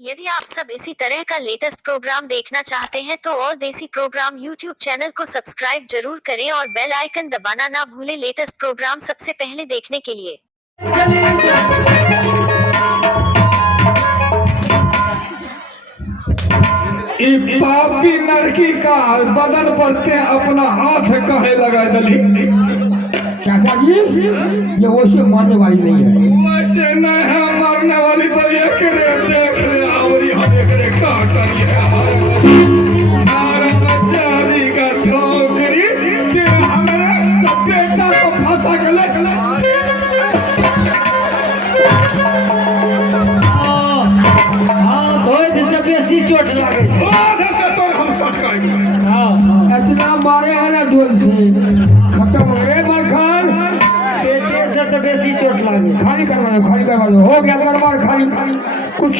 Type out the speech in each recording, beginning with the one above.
यदि आप सब इसी तरह का लेटेस्ट प्रोग्राम देखना चाहते हैं तो और देसी प्रोग्राम यूट्यूब चैनल को सब्सक्राइब जरूर करें और बेल आइकन दबाना ना भूलें लेटेस्ट प्रोग्राम सबसे पहले देखने के लिए। पापी लड़की का बदन पर ते अपना हाथ कहे लगा दली। चाचा जी ये वैसे मरने वाली नहीं है। वैसे नहीं है मरने वाली तो ये देख ले आवरी हम एकरे का करी है हमारे बच्चारी का छोकरी के हमारे सब बेटा को फंसा के ले बेसी चोट लागे छै आधा से तो हम सटकाएंगे। इतना मारे है ना दूर से खत्म हो गए मरखान पेटे से तो बेसी चोट लागे। खाली करवा दो हो गया गड़बड़ खाली कुछ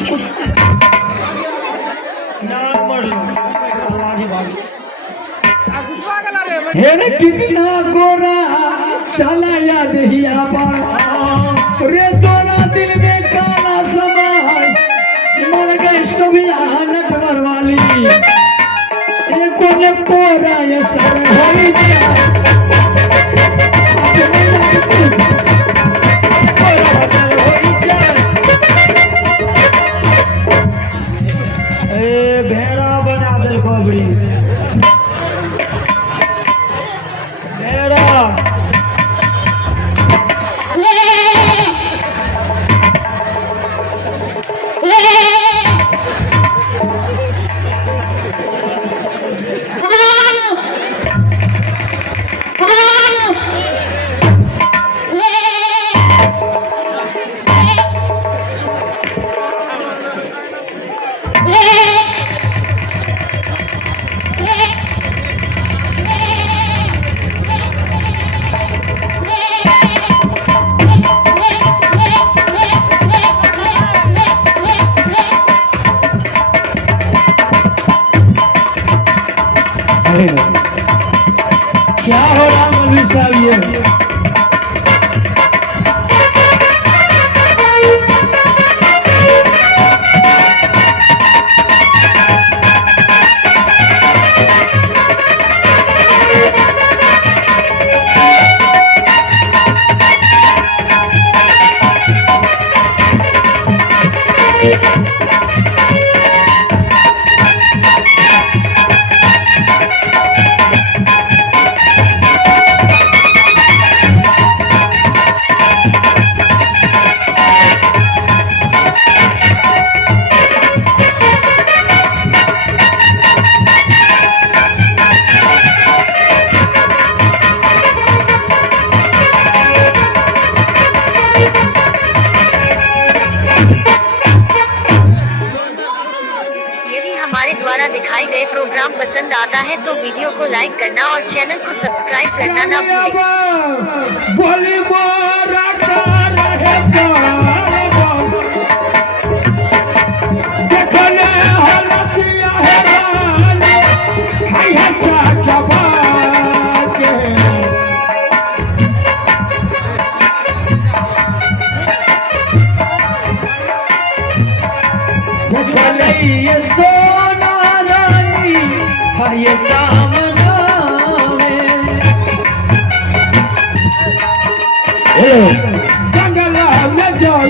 नाम मर लो समाजी भाई हे रे कितना गोरा चला याद ही पर रे तोरा दिल में काला समाय मर गए सभी आहनट वाली ये कोने पोरा ये सर होई भेड़ा बना दे खोबड़ी भेड़ा क्या हो रहा मौलवी साहब ये द्वारा दिखाए गए प्रोग्राम पसंद आता है तो वीडियो को लाइक करना और चैनल को सब्सक्राइब करना ना ये सामना जंगल में जाओ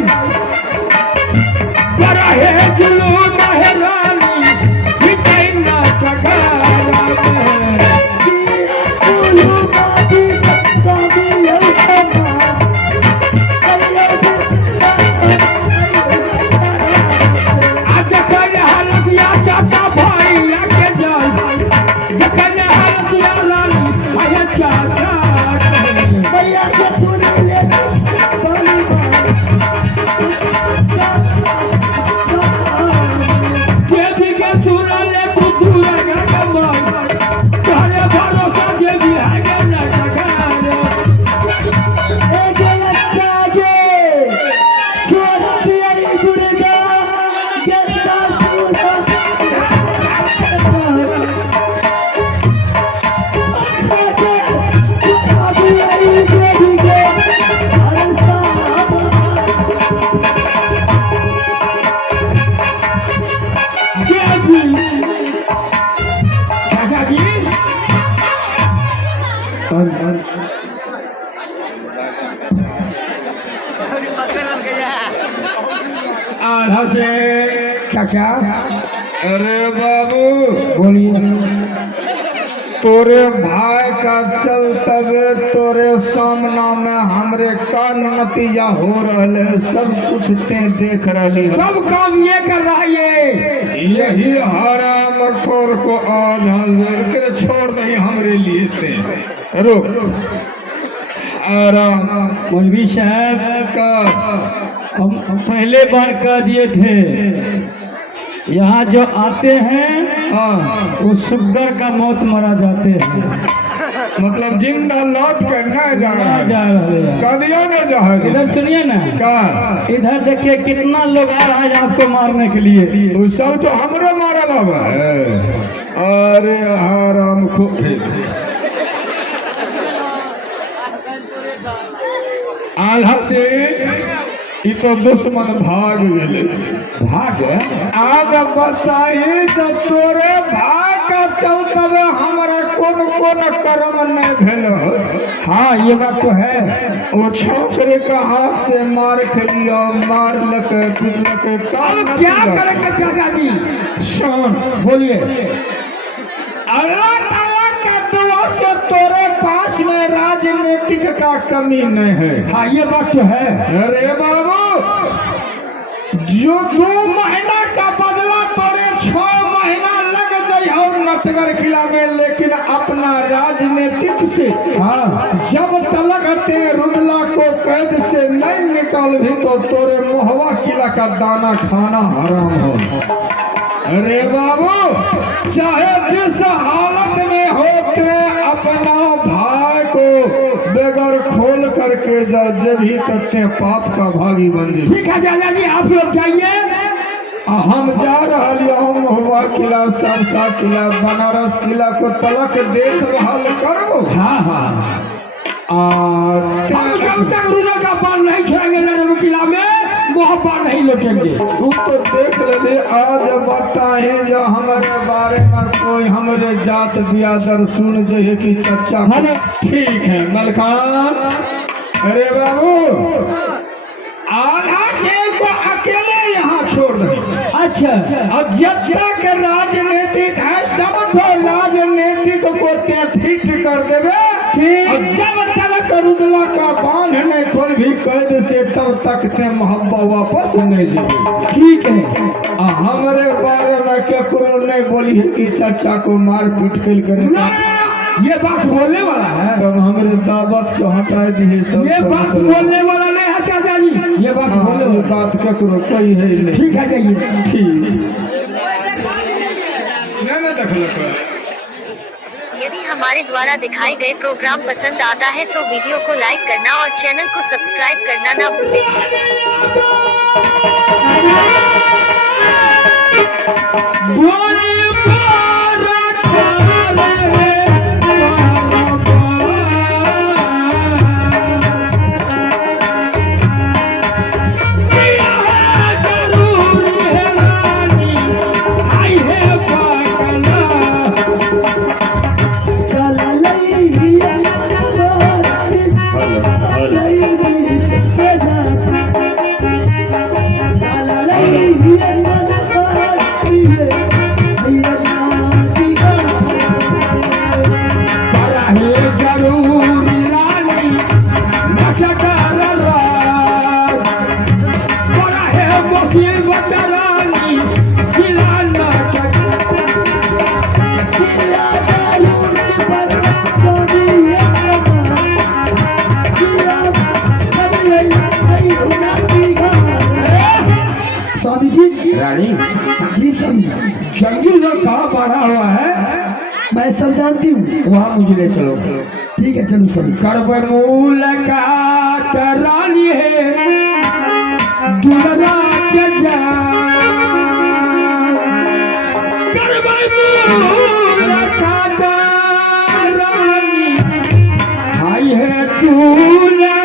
बड़ा है जुलूम है रानी बिना चाचा भाई आके जाओ आधा से क्या अरे बाबू बोलिए। तोरे भाई का चल तबे तोरे सामना में हमरे का नतीजा हो रहे सब कुछ ते देख रहे सब काम ये कर रहा है ये। यही हराम खोर को आज कर छोड़ दे हमरे लिए ते रुक आराम मौलवी साहब का हम पहले बार कह दिए थे यहाँ जो आते हैं हाँ वो शुगर का मौत मरा जाते हैं। मतलब जिंदा लौट कर न जा ना जा रहे हैं। कह दिया न जा इधर सुनिए ना, का इधर देखिए कितना लोग आ रहा है आपको मारने के लिए। वो सब तो हमरे मारल हवा है। अरे हराम खो आल्हा से ई तो दुश्मन भाग गए। भाग आग बताई तो तोरे भाग का चलते हमारा कौन कौन कर्म नहीं भेल। हाँ ये बात तो है। वो छोकरे का हाथ से मार खेलियो मार लके पिटलके अब क्या करेंगे चाचा जी? सुन बोलिए। अल्लाह ताला के दुआ से तोरे पास में राजनीतिक का कमी नहीं है। हाँ ये बात तो है। अरे बाबू जो 2 महीना का बदला तोरे 6 महीना लग जाए और नटगर खिलावे, लेकिन अपना राजनीतिक से हाँ जब तलक ते रुदला को कैद से नहीं निकाल भी तो तोरे मोहवा किला का दाना खाना हराम हो। अरे बाबू चाहे जिस हालत में होते अपना भाई को बेगर खोल करके जा जब ही करते पाप का भागी बन जाए। ठीक है दादा जी आप लोग जाइए। हम जा रहा हम हुआ किला सरसा किला बनारस किला को तलक देखभाल करो। हाँ हाँ हम जब तक रुदल का पार नहीं छोड़ेंगे नरेंद्र किला में वहाँ पार नहीं लौटेंगे। तू तो देख ले आज बताए जो हमारे बारे में कोई हमारे जात बियादर सुन जाए कि चचा हाँ ठीक है मलकान। अरे बाबू आधा शेर को अकेले यहाँ छोड़ दे। अच्छा और जब तक राजनीतिक है सब तो राजनीतिक को फिट कर देवे। और जब तक रुदला का बांध नहीं खोल भी कैद से तब तक ते मोहब्बा वापस नहीं जाए। ठीक है। हमारे बारे में केकरो नहीं बोली है कि चाचा को मार पीट कर ये बात बोलने वाला है। तब हमारे दावत से हटा दिए सब। ये बात बोलने वाला नहीं है चाचा जी। ये बात बोलने वाला बात केकरो कोई है नहीं। ठीक है जाइए। ठीक नहीं देख यदि हमारे द्वारा दिखाए गए प्रोग्राम पसंद आता है तो वीडियो को लाइक करना और चैनल को सब्सक्राइब करना ना भूलें। स्वामी जी रानी जी सब जंगल जो कहाँ पड़ा हुआ है मैं सब जानती हूँ। वहाँ मुझे ले चलो। ठीक है चलो सब। करब मुलाकात रानी है दुलरा के करब मुलाकात रानी आई है दुलरा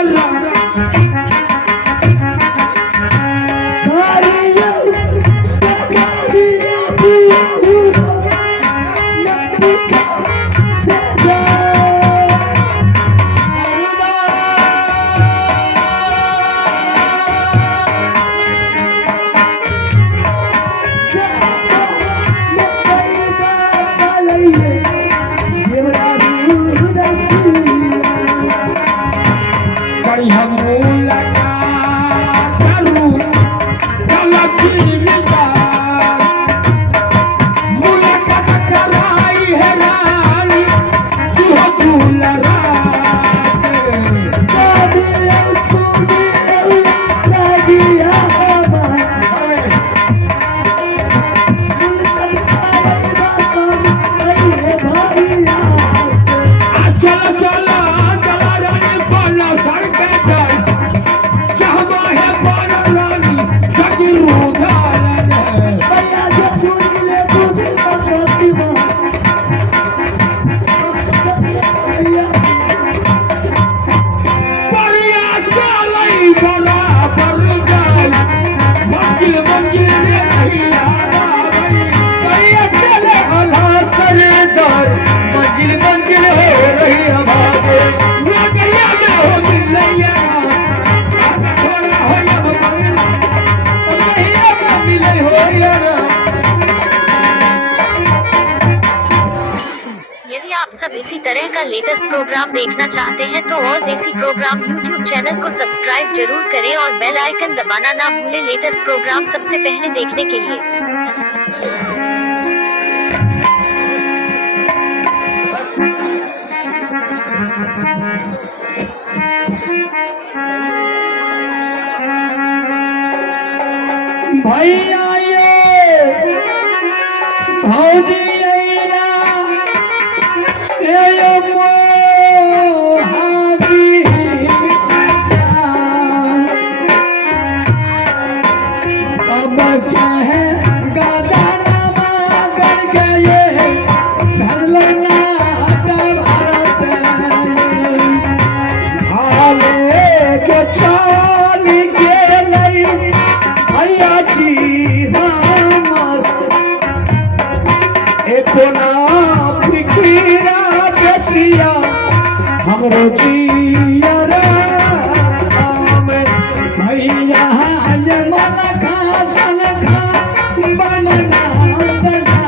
यदि आप सब इसी तरह का लेटेस्ट प्रोग्राम देखना चाहते हैं तो और देसी प्रोग्राम यूट्यूब चैनल को सब्सक्राइब जरूर करें और बेल आइकन दबाना ना भूलें लेटेस्ट प्रोग्राम सबसे पहले देखने के लिए। भैया ये भौजी अइला, ये मोहाजी सजा, सब कहे गजरवा करके ये भरलना हटवारा से, हाले के चाल गेलै भैया जी हमर, एको ना फिकीरा बेसिया हमरो जिया राम, भैया ये मलखा सलखा बनना सजा,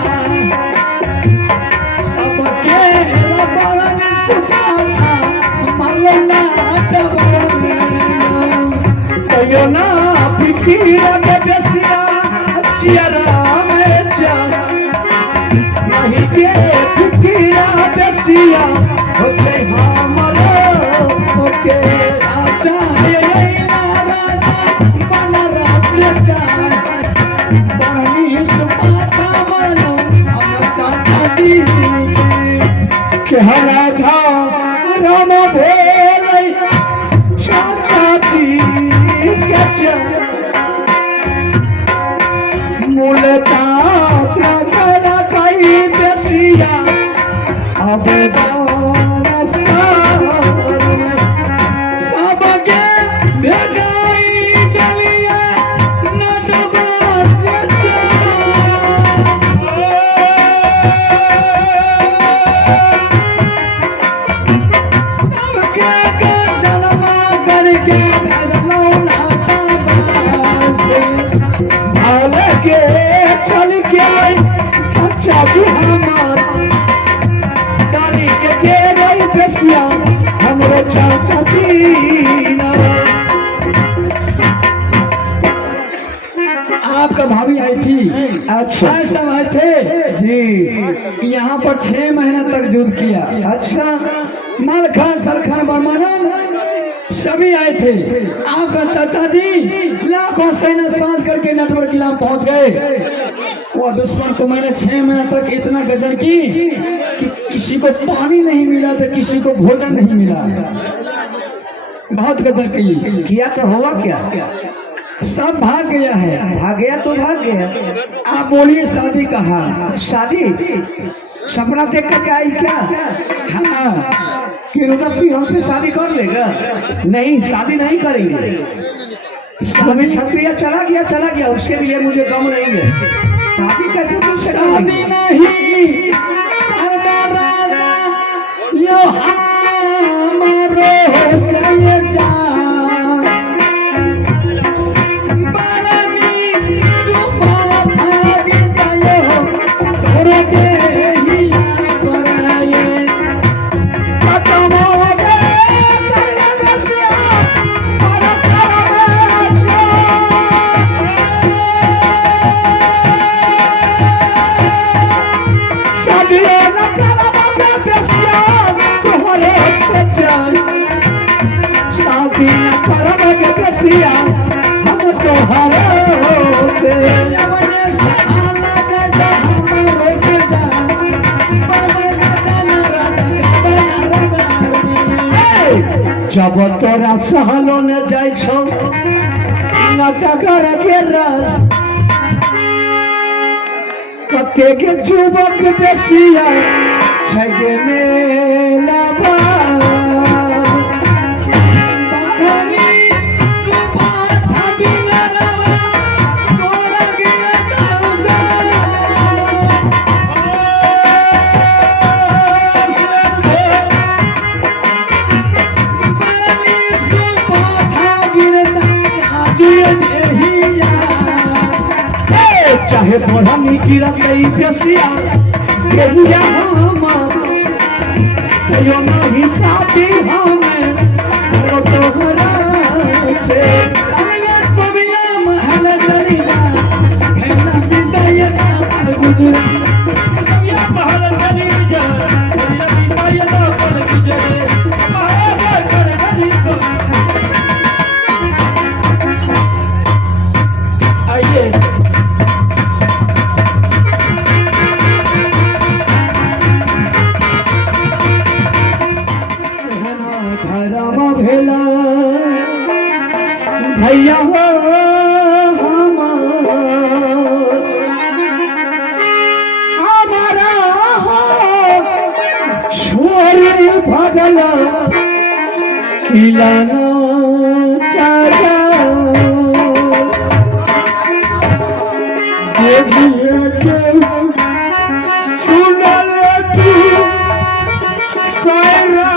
सबके बरन सुखा था मरना टबरन, कहियो ना फिकीरा के बेसिया जिया राम जा, नहीं के फिकीरा बेसिया होते हमरो ओके, साचा ये लैला राजा बनरस जा, बरनी सुपाता बनो हम चाचा जी के हरा था राम भोले चाचा जी के चल मूलता त्रागला कई बेसिया अब बरसार में सबके भेजाई दलिया नटवा से सबके के जलवा करके भेजलो नटवा से, भाले के चल के चाचा जी हमार, गाड़ी के गई बेसिया हमरो चाचा जी ना। आपका भाभी आई थी, अच्छा सब आए थे जी, यहाँ पर 6 महीना तक युद्ध किया, अच्छा मलखा सलखन बर्मन सभी आए थे। आपका चाचा जी लाखों सैन्य सांस करके नटवर किला में पहुंच गए। वो दुश्मन को मैंने 6 महीने तक इतना गजर की कि किसी को पानी नहीं मिला तो किसी को भोजन नहीं मिला, बहुत गजर की किया तो हुआ क्या, सब भाग गया है, भाग गया तो भाग गया। आप बोलिए शादी कहा, शादी सपना देख करके आई क्या, हाँ कि रुद्र सिंह हमसे शादी कर लेगा, नहीं शादी नहीं करेंगे, अभी क्षत्रिय चला गया उसके लिए मुझे गम नहीं है, शादी कैसे तुझसे शादी नहीं करना राजा यो हमारो से जा, बालनी सुबह भागी दयो तोरे देहिया कराए, खत्म हो गए तेरे बसिया परसा शादी न करवा के बसिया तोहरे से जान, शादी न करवा के बसिया हम तोहरे से अपने सहाना जा हमरो के जा, परमे का जाना राजा का बना जब तोरा सहलो न जाय छौ नाटकर के राज, कते के जुबक बेसिया छगे मेला बाहरी सुबह ठाडी नरवा तोरा गिरा काजा, बाहरी सुबह ठाडी नरवा काजी देहिया चाहे बोरानी गिरतई बेसिया गेलिया हमार तयो नहीं शादी हमें वो तोहरा से चलिए सोबिया महल चली जा कहना बिदाई ना पर गुजरा सोबिया महल चली जा कहना बिदाई ना पर गुजरे महल कर गली को आइए भेला भैया हो हमारा छोरी भगला खिलाना क्या देखिए के सुनल तू कैरा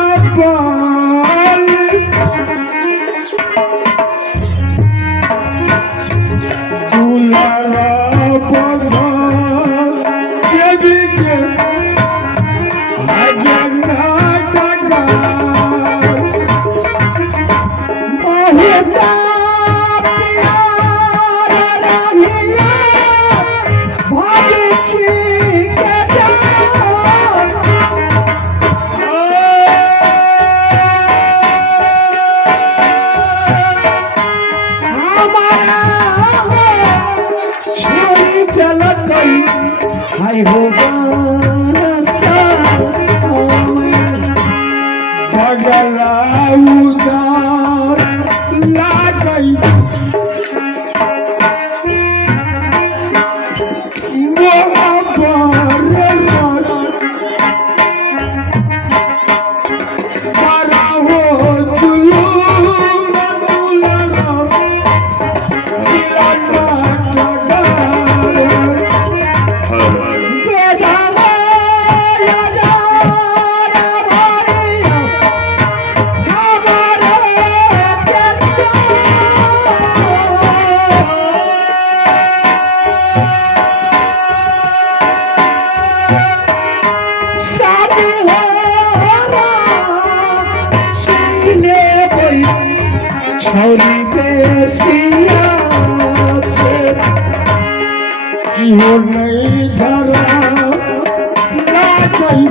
हाय हो बगला उदार लागई छौरी बेसिया से इहो नहीं धरा ना कोई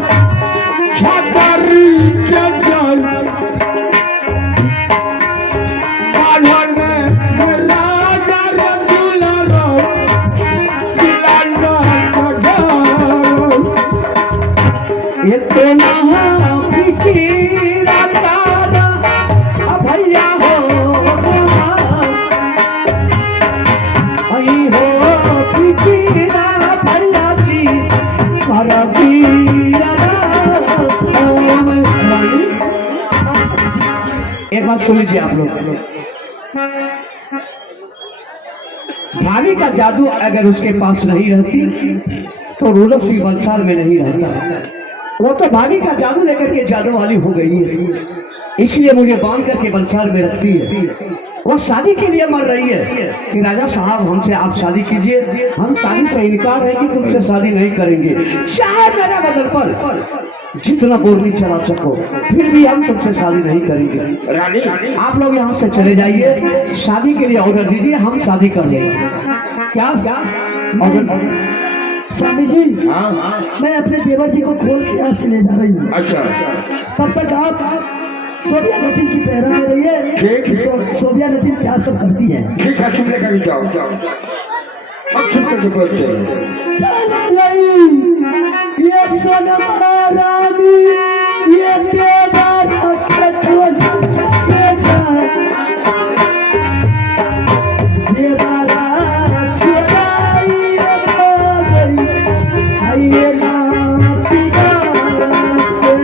छतरी के जल बालन में राजा रंगुला दिलाना कढ़ाओ इतना फिकीरा तारा भैया हो एक बात सुन लीजिए आप लोग, भाभी का जादू अगर उसके पास नहीं रहती तो रूरत सिंह बंसाल में नहीं रहता। वो तो भाभी का जादू लेकर के जादू वाली हो गई है, इसलिए मुझे बांध करके बंसाल में रखती है। वो शादी के लिए मर रही है कि राजा साहब हमसे आप शादी कीजिए, हम शादी से इनकार है कि तुमसे शादी नहीं करेंगे, चाहे मेरा बदल पर जितना बोरनी चला सको फिर भी हम तुमसे शादी नहीं करेंगे। रानी आप लोग यहाँ से चले जाइए, शादी के लिए ऑर्डर दीजिए, हम शादी कर लेंगे। क्या ऑर्डर? स्वामी जी हाँ मैं अपने देवर जी को खोल के यहाँ से ले जा रही हूँ। अच्छा तब तक आप सोबिया नटीन की पैरा में रहिए। सोबिया नटीन क्या सब करती है? ठीक है, तुम लेकर जाओ जाओ, अब चुप करके बैठते हैं। चला नहीं ये सोनमा रानी ये देवर के खोल के जा देवरा चुराई हो गई हाय ना पिया से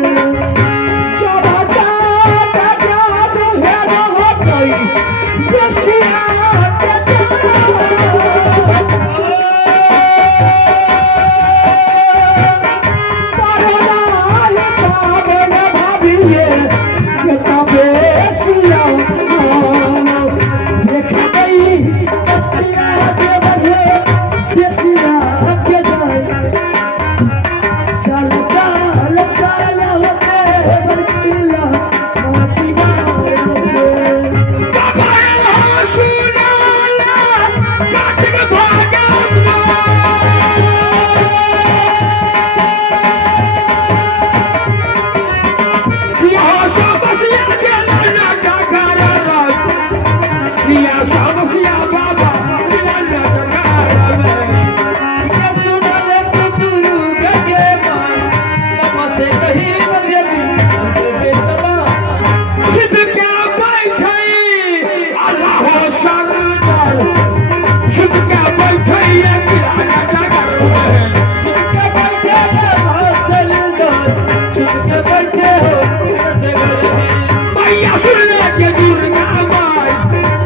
मैया सुनने के दुर्गा माई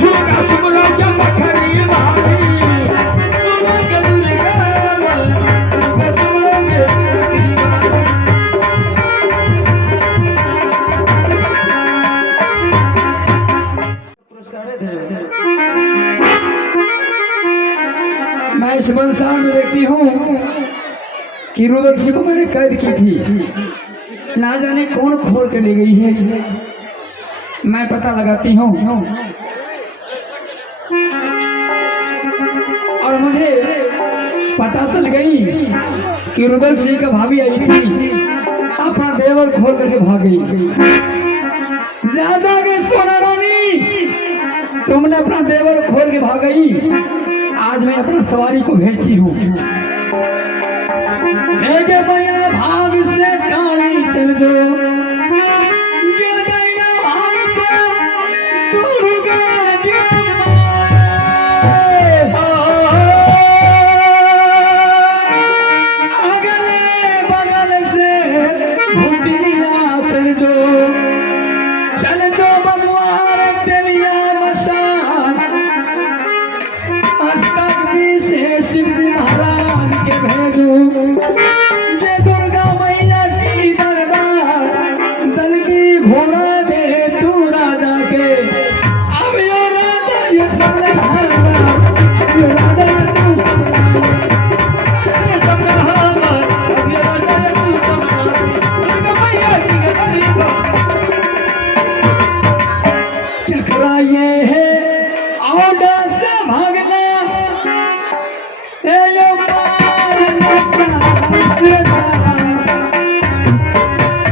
दुर्गा सुमरो के बखरी भाभी सुनो के दुर्गा माई दुर्गा सुमरो के बखरी भाभी। मैं इस मंसार में देखती हूँ कि रुद्रसी को मैंने कैद की थी, ना जाने कौन खोल कर ले गई है। मैं पता लगाती हूँ और मुझे पता चल गई कि रुद्रसी का भाभी आई थी, अपना देवर खोल करके भाग गई। जा जाके सोना रानी, तुमने अपना देवर खोल के भाग गई। आज मैं अपना सवारी को भेजती हूँ, लेके भैया भाग से काली चल जो, ये भैया भाग से दुर्गा के माए। अगले बगल से भूतिया चल जो बनवार तेलिया मशान, अस्तक भी से शिव जी महाराज के भेजो। ये दुर्गा मैया की दरबार, जल्दी घोड़ा दे तू राजा के। अब यो राजा ये सब लहाना, अब यो राजा तू सब लहाना, अब यो राजा तू सब लहाना। दुर्गा मैया की दरबार चकरा ये है औडा से भागना, ये पार नसा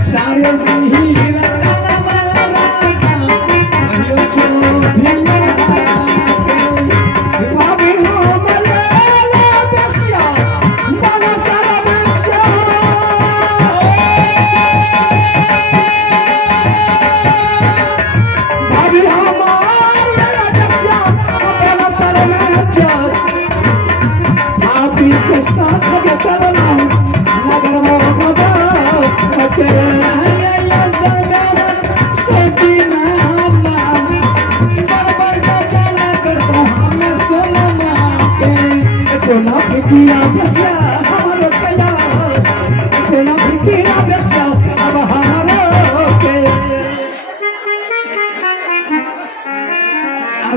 सारे हीर काला राजा यो सोधिया भाभी हो मलाला बसिया बना सारा बच्चा। भाभी हमारा बसिया बना सारा बच्चा। भाभी के साथ आगे चलना नगर मोहब्बत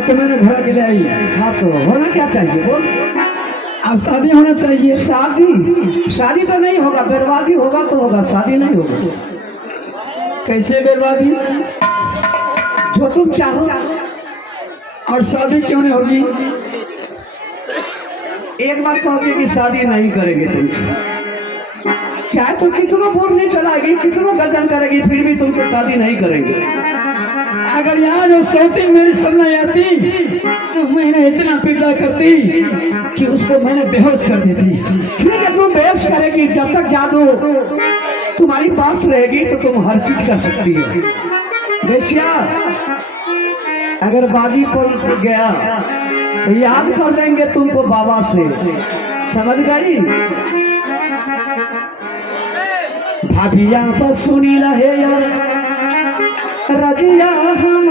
तो मैंने घोड़ा के लिए आई। हाँ तो होना क्या चाहिए बोल। अब शादी होना चाहिए। शादी तो नहीं होगा, बर्बादी होगा तो होगा, शादी नहीं होगा। कैसे बर्बादी? जो तुम चाहो। और शादी क्यों नहीं होगी? एक बार कहोगे कि शादी नहीं करेंगे तुमसे, चाहे तो कितनों बोलने चलाएगी, कितनों गजन करेगी, फिर भी तुमसे शादी नहीं करेंगे। अगर यहाँ जो सौतीन मेरी सामने आती तो मैंने इतना पीड़ा करती कि उसको मैंने बेहोश कर देती। ठीक है, तुम बेहोश करेगी, जब तक जादू तुम्हारी पास रहेगी तो तुम हर चीज कर सकती हो। बेशिया, अगर बाजी पर गया तो याद कर देंगे तुमको बाबा से, समझ गई? भाभिया पर सुनी रहे यार रजिया हम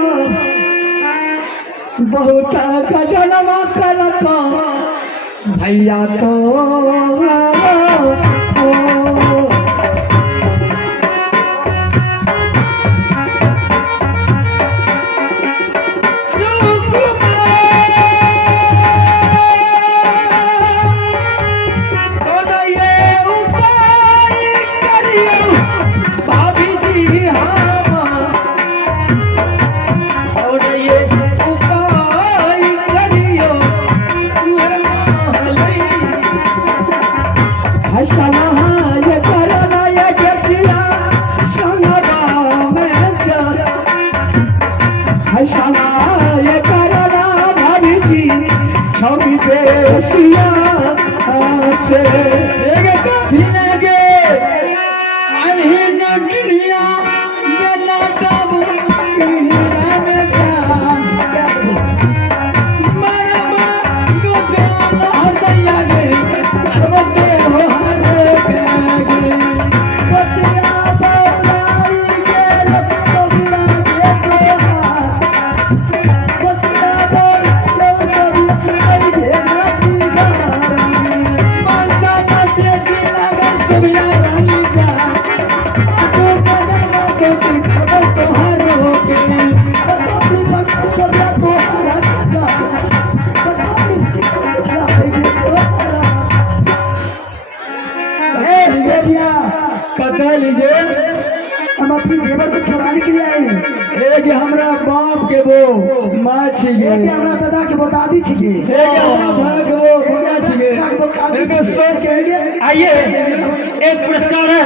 बहुत गजनवा कलक भैया तो सुबिया रानी जा आजो बजरवा सोतिन करबो तोहार होके बतौरी बरत सोबिया तोहारा जा बतौरी सोबिया तोहारा ए सोबिया कतल लीजिए हम अपनी देवर को छुड़ाने के लिए आए हैं एक हमरा बाप के वो माँ छिगे एक हमरा दादा के बता दी छिगे एक हमरा भाई के वो भैया छिगे एक सब कहेंगे आइए एक पुरस्कार है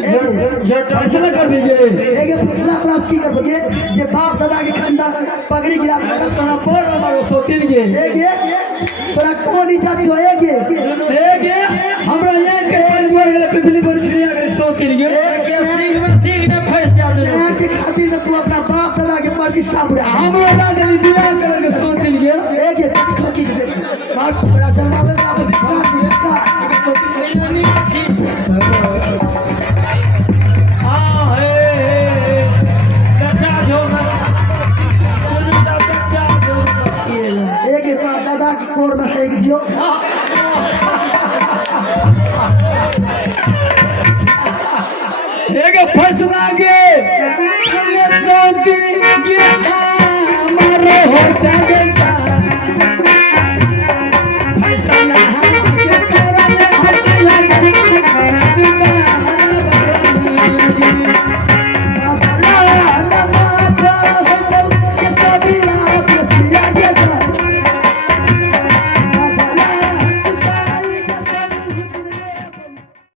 फैसला कर दीजिए एक फैसला त्रास की कर दीजिए जे बाप दादा के खानदान पगड़ी गिरा तोरा पर मारो सोतिन गे एक तोरा कौन इच्छा छो एक हमरा यहाँ के परिवार वाला पिपली बरसरिया के सोतिन गे सीख में फंस जाते हो के खातिर तू अपना बाप दादा के प्रतिष्ठा बुरा हमरो दादा ने बियाह कर के सोतिन गे एक खकी के देख बाप बड़ा जमावे का बाप का सोतिन गे दादा की कोर में फेंक दियो एक फैसला के